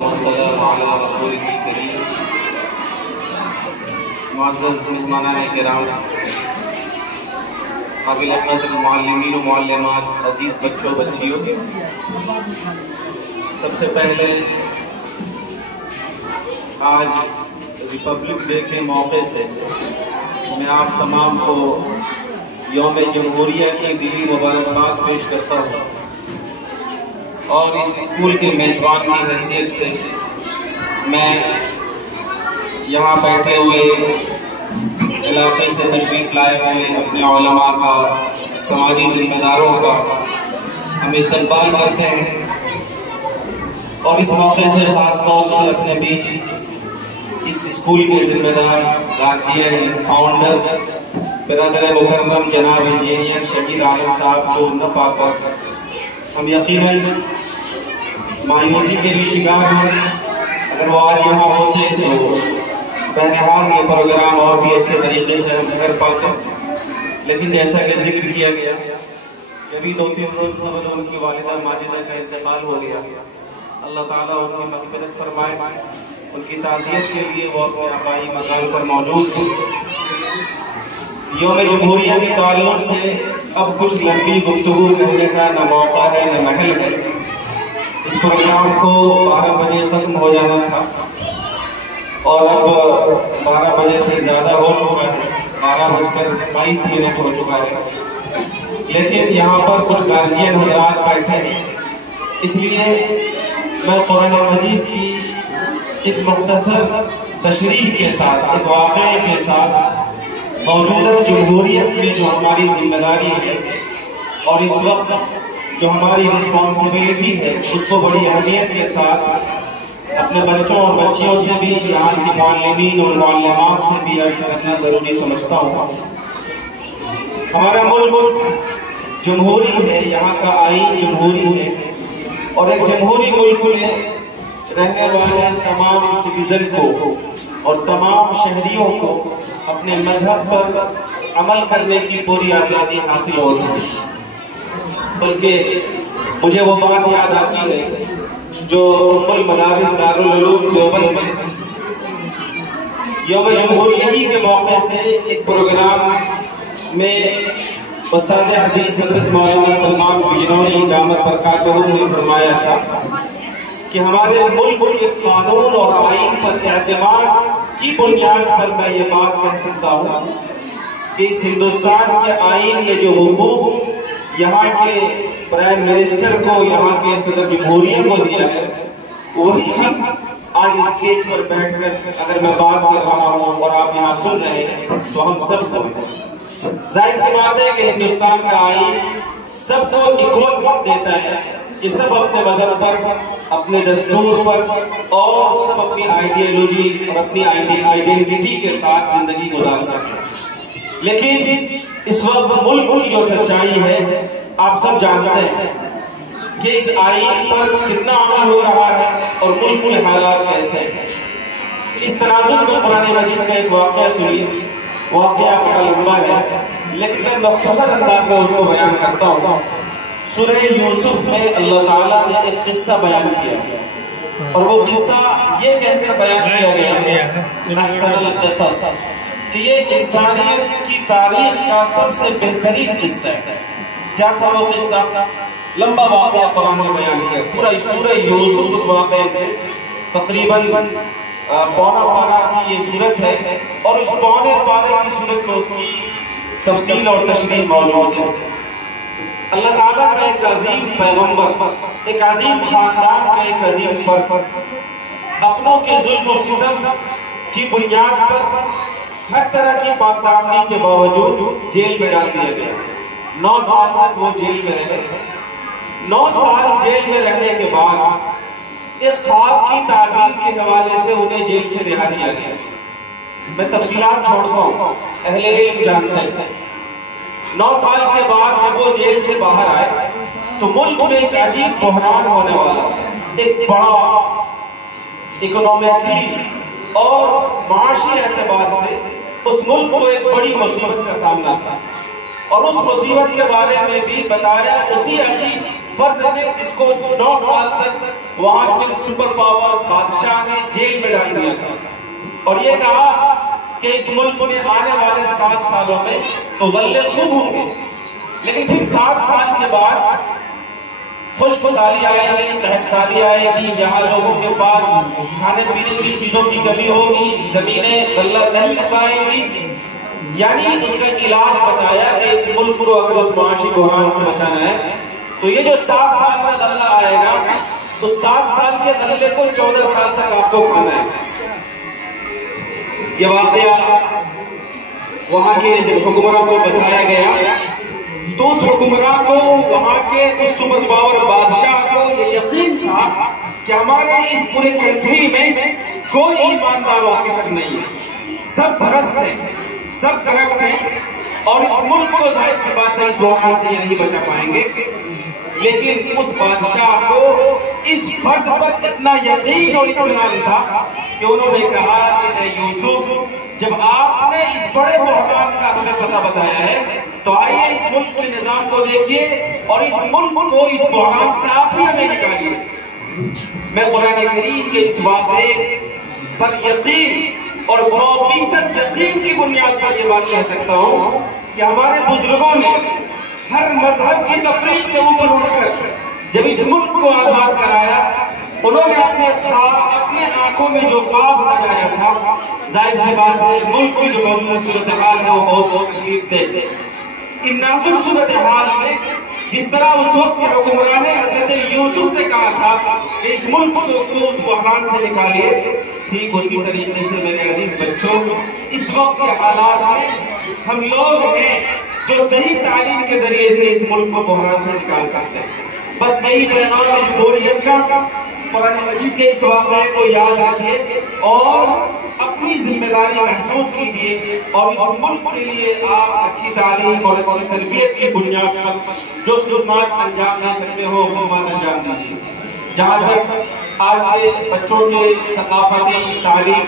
والسلام علی رسول کریم۔ معزز مہمانان کرام، قابل قدر معلمین و معلمات، عزیز بچوں بچیوں، سب سے پہلے آج ریپبلک ڈے کے موقع سے میں آپ تمام کو یوم جمہوریہ کی دلی مبارکباد پیش کرتا ہوں، اور اس اسکول کے میزبان کی حیثیت سے میں یہاں بیٹھے ہوئے علاقے سے تشریف لائے ہوئے اپنے علماء کا، سماجی ذمہ داروں کا ہم استقبال کرتے ہیں، اور اس موقع سے خاص طور سے اپنے بیچ اس اسکول کے ذمہ دار، گارجین، فاؤنڈر برادر مکرم جناب انجینئر شہید عالم صاحب کو نہ پا کر ہم یقیناً مایوسی کے بھی شکار ہیں۔ اگر وہ آج یہاں ہوتے تو بہرحال یہ پروگرام اور بھی اچھے طریقے سے ہم کر پاتے، لیکن جیسا کہ ذکر کیا گیا کہ ابھی 2-3 روز قبل ان کی والدہ ماجدہ کا انتقال ہو گیا۔ اللہ تعالیٰ ان کی مغفرت فرمائے، ان کی تعزیت کے لیے وہ اپنے آبائی مقام پر موجود تھے۔ یوم جمہوریہ کے تعلق سے اب کچھ لمبی گفتگو کرنے کا نہ موقع ہے نہ محل ہے۔ اس پروگرام کو 12 بجے ختم ہو جانا تھا، اور اب 12 بجے سے زیادہ ہو چکا ہے، 12:22 ہو چکا ہے، لیکن یہاں پر کچھ گارجین حضرات بیٹھے ہیں، اس لیے میں قرآن مجید کی ایک مختصر تشریح کے ساتھ، ایک واقعے کے ساتھ موجودہ جمہوریت میں جو ہماری ذمہ داری ہے اور اس وقت جو ہماری رسپانسبلٹی ہے، اس کو بڑی اہمیت کے ساتھ اپنے بچوں اور بچیوں سے بھی، یہاں کی معلمین اور معلمات سے بھی عرض کرنا ضروری سمجھتا ہوں۔ ہمارا ملک جمہوری ہے، یہاں کا آئین جمہوری ہے، اور ایک جمہوری ملک میں رہنے والے تمام سٹیزن کو اور تمام شہریوں کو اپنے مذہب پر عمل کرنے کی پوری آزادی حاصل ہوتی ہے۔ بلکہ مجھے وہ بات یاد آتی ہے جو ام المدارس دارالعلوم دیوبند میں یوم جمہوریہ کے موقع سے ایک پروگرام میں استاد حدیث حضرت مولانا سلمان بجنوری دامت برکاتہ نے فرمایا تھا کہ ہمارے ملک کے قانون اور آئین پر اعتماد کی بنیاد پر میں یہ بات کہہ سکتا ہوں کہ اس ہندوستان کے آئین نے جو حقوق یہاں کے پرائم منسٹر کو، یہاں کے صدر جمہوریہ کو دیا ہے، وہی ہم آج اسٹیج پر بیٹھ کر اگر میں بات کر رہا ہوں اور آپ یہاں سن رہے ہیں تو ہم سب کو ظاہر سی بات ہے کہ ہندوستان کا آئین سب کو ایکول حق دیتا ہے کہ سب اپنے مذہب پر، اپنے دستور پر، اور سب اپنی آئیڈیالوجی اور اپنی آئیڈینٹی کے ساتھ زندگی گزار سکیں۔ لیکن اس وقت ملک کی جو سچائی ہے آپ سب جانتے ہیں کہ اس آئین پر کتنا عمل ہو رہا ہے اور ملک کے حالات کیسے ہیں۔ اس تناظر میں قرآن مجید کا ایک واقعہ سنیے، واقعہ بڑا لمبا ہے لیکن میں مختصر انداز میں اس کو بیان کرتا ہوں۔ سورہ یوسف میں اللہ تعالیٰ نے ایک قصہ بیان کیا، اور وہ قصہ یہ کہہ کر بیان کیا گیا احسن القصص کہ یہ انسانیت کی تاریخ کا سب سے بہترین قصہ ہے۔ کیا تھا وہ قصہ؟ لمبا واقعہ قرآن نے بیان کیا، پورا سورہ یوسف اس واقعے سے تقریباً پونا پارہ کی یہ صورت ہے، اور اس پونے پارے کی صورت میں اس کی تفصیل اور تشریح موجود ہے۔ اللہ تعالیٰ کا ایک عظیم پیغمبر، ایک عظیم خاندان کا ایک عظیم فرد اپنوں کے ظلم و ستم کی بنیاد پر ہر طرح کی پاکدامنی کے باوجود جیل میں ڈال دیا گیا۔ 9 سال تک وہ جیل میں رہے۔ 9 سال جیل میں رہنے کے بعد ایک خواب کی تعبیر کے حوالے سے انہیں جیل سے رہا کیا گیا۔ میں تفصیلات چھوڑتا ہوں، اہل علم جانتے ہیں۔ 9 سال کے بعد جب وہ جیل سے باہر آئے تو ملک میں ایک عجیب بحران ہونے والا تھا، ایک بڑا اکنومیکلی اور معاشی اعتبار سے اس ملک کو ایک بڑی مصیبت کا سامنا تھا، اور اس مصیبت کے بارے میں بھی بتایا اسی عظیم فرد نے جس کو 9 سال تک وہاں کے سپر پاور بادشاہ نے جیل میں ڈال دیا تھا، اور یہ کہا کہ اس ملک میں آنے والے 7 سالوں میں تو غلے خوب ہوں گے، لیکن پھر 7 سال کے بعد خشک سالی آئے گی، قحط سالی آئے گی، یہاں لوگوں کے پاس کھانے پینے کی چیزوں کی کمی ہوگی، زمینیں غلہ نہیں اگائیں گی۔ یعنی اس کا علاج بتایا کہ اس ملک کو اگر اس معاشی بحران سے بچانا ہے تو یہ جو 7 سال میں غلہ آئے گا، اس 7 سال کے غلے کو 14 سال تک آپ کو کھانا ہے۔ یہ واقعہ وہاں کے حکمراں کو بتایا گیا تو اس حکمراں کو، وہاں کے اس سپر پاور بادشاہ کو یہ یقین تھا کہ ہمارے اس پورے کنٹری میں کوئی ایماندار آفیسر نہیں ہے، سب بھرست ہیں، سب کرپٹ ہیں، اور اس ملک کو ظاہر سی بات ہے اس بحران سے یہ نہیں بچا پائیں گے۔ لیکن اس بادشاہ کو اس فرد پر اتنا یقین اور اطمینان تھا کہ انہوں نے کہا کہ اے یوسف، جب آپ نے اس بڑے بحران کا ہمیں پتہ بتایا ہے تو آئیے اس ملک کے نظام کو دیکھیے اور اس ملک کو اس بحران سے آپ ہی ہمیں نکالیے۔ میں قرآن کریم کے اس واقعے پر یقین اور 100% یقین کی بنیاد پر یہ بات کہہ سکتا ہوں کہ ہمارے بزرگوں نے ہر مذہب کی تفریق سے اوپر اٹھ کر جب اس ملک کو آزاد کرایا، انہوں نے اپنے آنکھوں میں جو خواب سجایا تھا، ظاہر سی بات ہے ملک کی جو موجودہ صورتحال ہے وہ بہت تکلیف دہ ہے۔ ان نازک صورتحال میں جس طرح اس وقت کے حکمران نے حضرت یوسف سے کہا تھا کہ اس ملک کو اس بحران سے نکالیے، ٹھیک اسی طریقے سے میرے عزیز بچوں اس وقت کے حالات میں ہم لوگ ہیں جو صحیح تعلیم کے ذریعے سے اس ملک کو بحران سے نکال سکتے ہیں۔ بس یہی پیغام ہے جمہوریت کا۔ قرآن مجید کے اس واقعے کو یاد رکھیے اور اپنی ذمہ داری محسوس کیجئے، اور اس ملک کے لیے آپ اچھی تعلیم اور اچھی تربیت کی بنیاد پر جو خدمات انجام دے سکتے ہو خدمات انجام دیجئے۔ جہاں تک آج کے بچوں کے ثقافتی تعلیم